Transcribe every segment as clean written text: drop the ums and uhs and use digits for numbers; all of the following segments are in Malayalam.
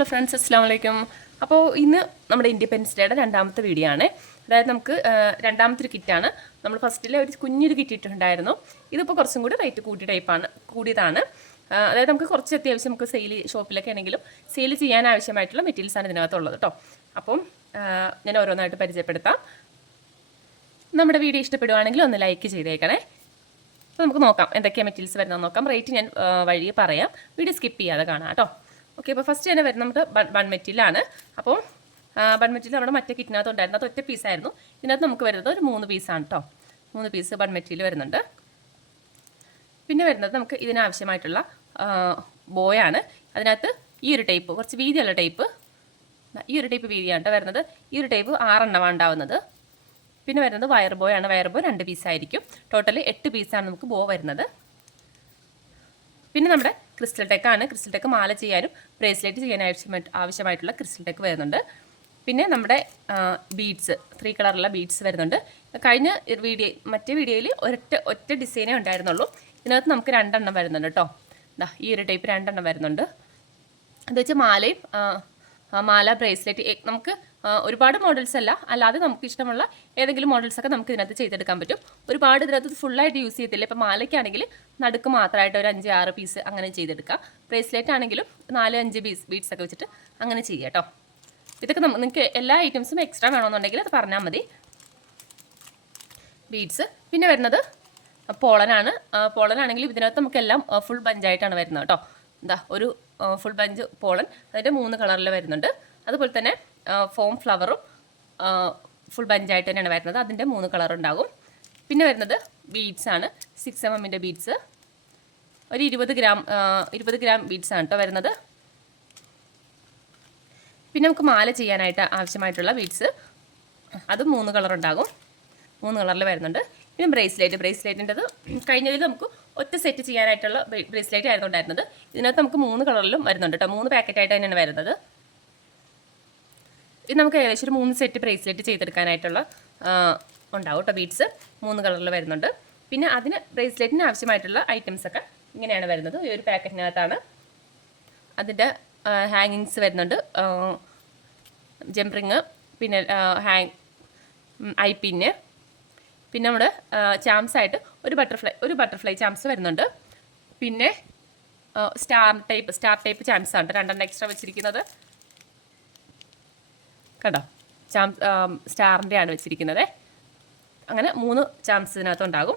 ഹലോ ഫ്രണ്ട്സ്, അസ്സാം വലൈക്കും. അപ്പോൾ ഇന്ന് നമ്മുടെ ഇൻഡിപെൻഡൻസ് ഡേയുടെ രണ്ടാമത്തെ വീഡിയോ ആണ്. അതായത് നമുക്ക് രണ്ടാമത്തെ ഒരു കിറ്റാണ്. നമ്മൾ ഫസ്റ്റിലെ ഒരു കുഞ്ഞൊരു കിറ്റ് ഇട്ടിട്ടുണ്ടായിരുന്നു. ഇതിപ്പോൾ കുറച്ചും കൂടി റേറ്റ് കൂടിയതാണ്. അതായത് നമുക്ക് കുറച്ച് അത്യാവശ്യം നമുക്ക് ഷോപ്പിലൊക്കെ ആണെങ്കിലും സെയിൽ ചെയ്യാൻ ആവശ്യമായിട്ടുള്ള മെറ്റീരിയൽസാണ് ഇതിനകത്തുള്ളത് കേട്ടോ. അപ്പം ഞാൻ ഓരോന്നായിട്ട് പരിചയപ്പെടുത്താം. നമ്മുടെ വീഡിയോ ഇഷ്ടപ്പെടുവാണെങ്കിൽ ഒന്ന് ലൈക്ക് ചെയ്തേക്കണേ. അപ്പോൾ നമുക്ക് നോക്കാം എന്തൊക്കെയാണ് മെറ്റീരിയൽസ് വരുന്നതെന്ന് നോക്കാം. റേറ്റ് ഞാൻ വഴിയെ പറയാം, വീഡിയോ സ്കിപ്പ് ചെയ്യാതെ കാണാം കേട്ടോ. ഓക്കെ, അപ്പോൾ ഫസ്റ്റ് തന്നെ വരുന്നത് നമ്മുടെ ബൺ മെറ്റീരിയലാണ്. അപ്പോൾ ബൺ മെറ്റീരിയൽ നമ്മുടെ മറ്റേ കിറ്റിനകത്ത് ഉണ്ടായിരുന്നു, അത് ഒറ്റ പീസായിരുന്നു. ഇതിനകത്ത് നമുക്ക് വരുന്നത് ഒരു 3 പീസാണ് കേട്ടോ. 3 പീസ് ബൺ മെറ്റീരിയൽ വരുന്നുണ്ട്. പിന്നെ വരുന്നത് നമുക്ക് ഇതിനാവശ്യമായിട്ടുള്ള ബോയാണ്. അതിനകത്ത് ഈ ഒരു ടൈപ്പ്, കുറച്ച് വീതിയുള്ള ടൈപ്പ്, ഈ ഒരു ടൈപ്പ് വീതിയാണ് കേട്ടോ വരുന്നത്. ഈ ഒരു ടൈപ്പ് 6 എണ്ണമാണ് ഉണ്ടാവുന്നത്. പിന്നെ വരുന്നത് വയർ ബോയാണ്. വയർ ബോ 2 പീസായിരിക്കും. ടോട്ടലി 8 പീസാണ് നമുക്ക് ബോ വരുന്നത്. പിന്നെ നമ്മുടെ ക്രിസ്റ്റൽ ടെക്കാണ്. ക്രിസ്റ്റൽ ടെക്ക് മാല ചെയ്യാനും ബ്രേസ്ലെറ്റ് ചെയ്യാൻ ആവശ്യമായിട്ടുള്ള ക്രിസ്റ്റൽ ടെക്ക് വരുന്നുണ്ട്. പിന്നെ നമ്മുടെ ബീഡ്സ്, 3 കളറുള്ള ബീഡ്സ് വരുന്നുണ്ട്. കഴിഞ്ഞ മറ്റേ വീഡിയോയിൽ ഒറ്റ ഡിസൈനേ ഉണ്ടായിരുന്നുള്ളൂ. ഇതിനകത്ത് നമുക്ക് 2 എണ്ണം വരുന്നുണ്ട് കേട്ടോ. ഈ ഒരു ടൈപ്പ് 2 എണ്ണം വരുന്നുണ്ട്. അത് വെച്ച് മാലയും മാല ബ്രേസ്ലെറ്റ് നമുക്ക് ഒരുപാട് മോഡൽസ് അല്ലാതെ നമുക്ക് ഇഷ്ടമുള്ള ഏതെങ്കിലും മോഡൽസൊക്കെ നമുക്ക് ഇതിനകത്ത് ചെയ്തെടുക്കാൻ പറ്റും. ഒരുപാട് ഇതിനകത്ത് ഫുള്ളായിട്ട് യൂസ് ചെയ്യത്തില്ല. ഇപ്പോൾ മാലയ്ക്കാണെങ്കിൽ നടുക്ക് മാത്രമായിട്ട് ഒരു 5-6 പീസ് അങ്ങനെ ചെയ്തെടുക്കാം. ബ്രേസ്ലെറ്റ് ആണെങ്കിലും 4-5 ബീഡ്സൊക്കെ വെച്ചിട്ട് അങ്ങനെ ചെയ്യാം കേട്ടോ. ഇതൊക്കെ നിങ്ങൾക്ക് എല്ലാ ഐറ്റംസും എക്സ്ട്രാ വേണമെന്നുണ്ടെങ്കിൽ അത് പറഞ്ഞാൽ മതി. ബീഡ്സ് പിന്നെ വരുന്നത് പോളനാണ്. പോളനാണെങ്കിൽ ഇതിനകത്ത് നമുക്കെല്ലാം ഫുൾ ബഞ്ചായിട്ടാണ് വരുന്നത് കേട്ടോ. ഒരു ഫുൾ ബഞ്ച് പോളൻ, അതിൻ്റെ 3 കളറിൽ വരുന്നുണ്ട്. അതുപോലെ തന്നെ ഫോം ഫ്ലവറും ഫുൾ ബഞ്ചായിട്ട് തന്നെയാണ് വരുന്നത്. അതിൻ്റെ 3 കളർ ഉണ്ടാകും. പിന്നെ വരുന്നത് ബീഡ്സാണ്. 6 mm ബീഡ്സ്, ഒരു 20 ഗ്രാം ബീഡ്സാണ് കേട്ടോ വരുന്നത്. പിന്നെ നമുക്ക് മാല ചെയ്യാനായിട്ട് ആവശ്യമായിട്ടുള്ള ബീഡ്സ്, അത് 3 കളർ ഉണ്ടാകും. 3 കളറിൽ വരുന്നുണ്ട്. പിന്നെ ബ്രേസ്ലെറ്റിൻ്റെത് കഴിഞ്ഞതിൽ നമുക്ക് ഒറ്റ സെറ്റ് ചെയ്യാനായിട്ടുള്ള ബ്രേസ്ലെറ്റ് ആയിരുന്നു ഉണ്ടായിരുന്നത്. ഇതിനകത്ത് നമുക്ക് 3 കളറിലും വരുന്നുണ്ട് കേട്ടോ. 3 പാക്കറ്റായിട്ട് തന്നെയാണ് വരുന്നത്. ഇത് നമുക്ക് ഏകദേശം ഒരു 3 സെറ്റ് ബ്രേസ്ലെറ്റ് ചെയ്തെടുക്കാനായിട്ടുള്ള ഉണ്ടാവും കേട്ടോ. ബീഡ്സ് 3 കളറിൽ വരുന്നുണ്ട്. പിന്നെ അതിന് ബ്രേസ്ലെറ്റിന് ആവശ്യമായിട്ടുള്ള ഐറ്റംസൊക്കെ ഇങ്ങനെയാണ് വരുന്നത്. ഈ ഒരു പാക്കറ്റിനകത്താണ്. അതിൻ്റെ ഹാങ്ങിങ്സ് വരുന്നുണ്ട്, ജംപ് റിങ്, പിന്നെ ഐ പിന്ന്, പിന്നെ നമ്മുടെ ചാംസായിട്ട് ഒരു ബട്ടർഫ്ലൈ ചാംസ് വരുന്നുണ്ട്. പിന്നെ സ്റ്റാർ ടൈപ്പ് ചാംസാണ് 2 എക്സ്ട്രാ വെച്ചിരിക്കുന്നത് കേട്ടോ. സ്റ്റാറിൻ്റെ ആണ് വെച്ചിരിക്കുന്നത്. അങ്ങനെ 3 ചാംസ് ഇതിനകത്ത് ഉണ്ടാകും.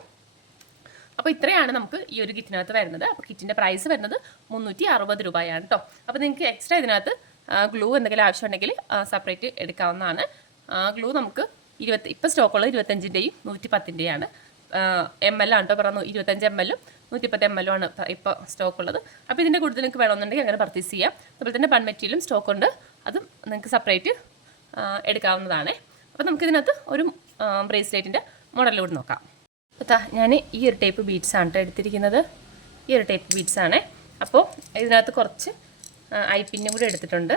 അപ്പോൾ ഇത്രയാണ് നമുക്ക് ഈ ഒരു കിറ്റിനകത്ത് വരുന്നത്. അപ്പോൾ കിറ്റിൻ്റെ പ്രൈസ് വരുന്നത് 360 രൂപയാണ് കേട്ടോ. അപ്പോൾ നിങ്ങൾക്ക് എക്സ്ട്രാ ഇതിനകത്ത് ഗ്ലൂ എന്തെങ്കിലും ആവശ്യമുണ്ടെങ്കിൽ സെപ്പറേറ്റ് എടുക്കാവുന്നതാണ്. ഗ്ലൂ നമുക്ക് ഇപ്പോൾ സ്റ്റോക്കുള്ളത് 25-ൻ്റെയും 110-ൻ്റെയാണ്. ml ആണ് കേട്ടോ പറഞ്ഞു. 25 ml 110 ml ആണ് ഇപ്പോൾ സ്റ്റോക്കുള്ളത്. അപ്പോൾ ഇതിൻ്റെ കൂടുതൽ നിങ്ങൾക്ക് വേണമെന്നുണ്ടെങ്കിൽ അങ്ങനെ പർച്ചേസ് ചെയ്യാം. അതുപോലെ തന്നെ ബൺ മെറ്റീരിയലും സ്റ്റോക്കുണ്ട്, അതും നിങ്ങൾക്ക് സെപ്പറേറ്റ് എടുക്കാവുന്നതാണ്. അപ്പോൾ നമുക്കിതിനകത്ത് ഒരു ബ്രേസ്ലെറ്റിൻ്റെ മോഡലിലൂടെ നോക്കാം. അപ്പോൾ ഞാൻ ഈ ഒരു ടൈപ്പ് ബീഡ്സാണ് കേട്ടോ എടുത്തിരിക്കുന്നത്. ഈ ഒരു ടൈപ്പ് ബീഡ്സാണ്. അപ്പോൾ ഇതിനകത്ത് കുറച്ച് ഐ പിന്നും കൂടി എടുത്തിട്ടുണ്ട്.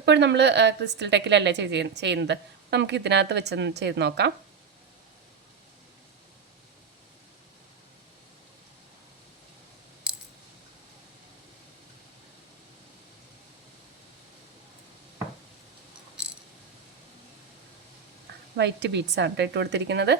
എപ്പോഴും നമ്മൾ ക്രിസ്റ്റൽ ടെക്കിലല്ലേ ചെയ്യുന്നത്. നമുക്ക് ഇതിനകത്ത് വെച്ച് ചെയ്ത് നോക്കാം. വൈറ്റ് ബീഡ്സാണ് കേട്ടോ ഇട്ട് കൊടുത്തിരിക്കുന്നത്.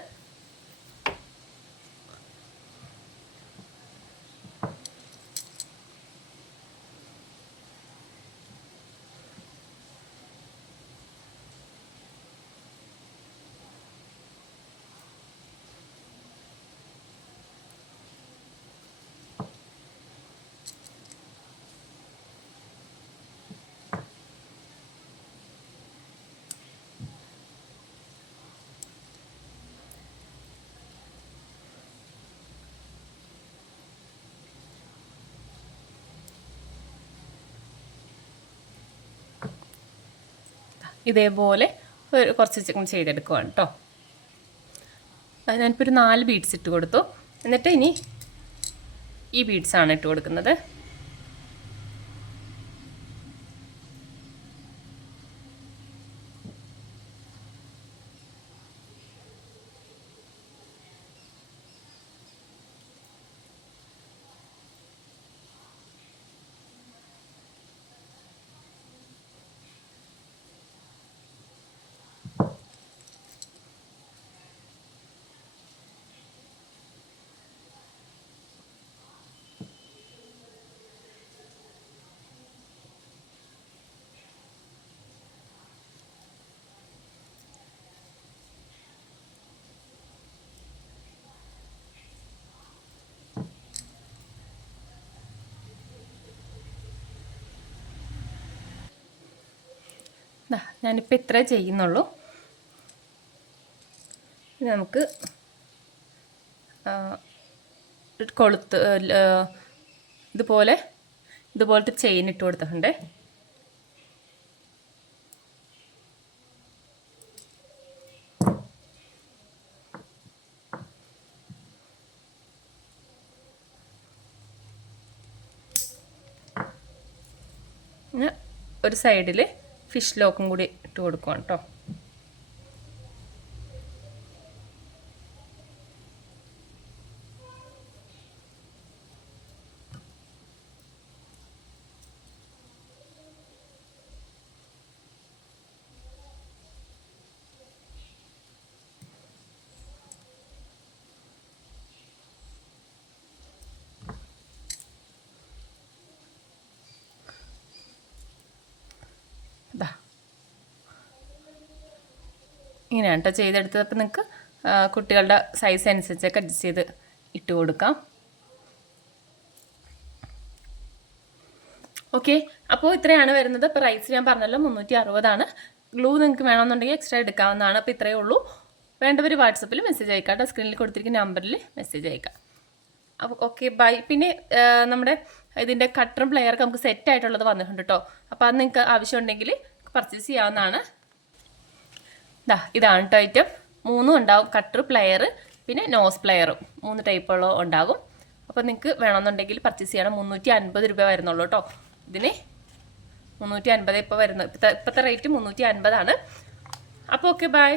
ഇതേപോലെ കുറച്ച് ചെയ്തെടുക്കുവാണ് കേട്ടോ. ഞാനിപ്പോൾ ഒരു 4 ബീഡ്സ് ഇട്ട് കൊടുത്തു. എന്നിട്ട് ഇനി ഈ ബീഡ്സാണ് ഇട്ട് കൊടുക്കുന്നത്. ഞാനിപ്പോൾ ഇത്രേ ചെയ്യുന്നുള്ളൂ. ഇനി നമുക്ക് കൊളുത്ത് ഇതുപോലത്തെ ചെയിൻ ഇട്ട് കൊടുത്തിട്ടുണ്ട്. പിന്നെ ഒരു സൈഡിൽ ഫിഷ് ലോക്കും കൂടി ഇട്ട് കൊടുക്കുക കേട്ടോ. ഇങ്ങനെയാണ് കേട്ടോ ചെയ്തെടുത്തത്. അപ്പോൾ നിങ്ങൾക്ക് കുട്ടികളുടെ സൈസ് അനുസരിച്ചൊക്കെ അഡ്ജസ്റ്റ് ചെയ്ത് ഇട്ട് കൊടുക്കാം. ഓക്കെ, അപ്പോൾ ഇത്രയാണ് വരുന്നത്. ഇപ്പോൾ റൈസ് ഞാൻ പറഞ്ഞല്ലോ 360. ഗ്ലൂ നിങ്ങൾക്ക് വേണമെന്നുണ്ടെങ്കിൽ എക്സ്ട്രാ എടുക്കാവുന്നതാണ്. അപ്പോൾ ഇത്രയേ ഉള്ളൂ. വേണ്ടവർ വാട്സപ്പിൽ മെസ്സേജ് അയക്കാം കേട്ടോ. സ്ക്രീനിൽ കൊടുത്തിരിക്കുന്ന നമ്പറിൽ മെസ്സേജ് അയക്കാം. അപ്പോൾ ഓക്കെ, ബൈ. പിന്നെ നമ്മുടെ ഇതിൻ്റെ കട്ടറും പ്ലെയറൊക്കെ നമുക്ക് സെറ്റായിട്ടുള്ളത് വന്നിട്ടുണ്ട് കേട്ടോ. അപ്പോൾ അത് നിങ്ങൾക്ക് ആവശ്യമുണ്ടെങ്കിൽ പർച്ചേസ് ചെയ്യാവുന്നതാണ്. ഇതാണ് കേട്ടോ ഐറ്റം. 3 ഉണ്ടാവും, കട്ടർ, പ്ലെയർ, പിന്നെ നോസ് പ്ലെയറും 3 ടൈപ്പുള്ള ഉണ്ടാകും. അപ്പോൾ നിങ്ങൾക്ക് വേണമെന്നുണ്ടെങ്കിൽ പർച്ചേസ് ചെയ്യണം. 350 രൂപ വരുന്നുള്ളൂ കേട്ടോ. ഇതിന് 350 ഇപ്പോൾ വരുന്നത്. ഇപ്പോഴത്തെ റേറ്റ് 350 ആണ്. അപ്പോൾ ഓക്കെ, ബൈ.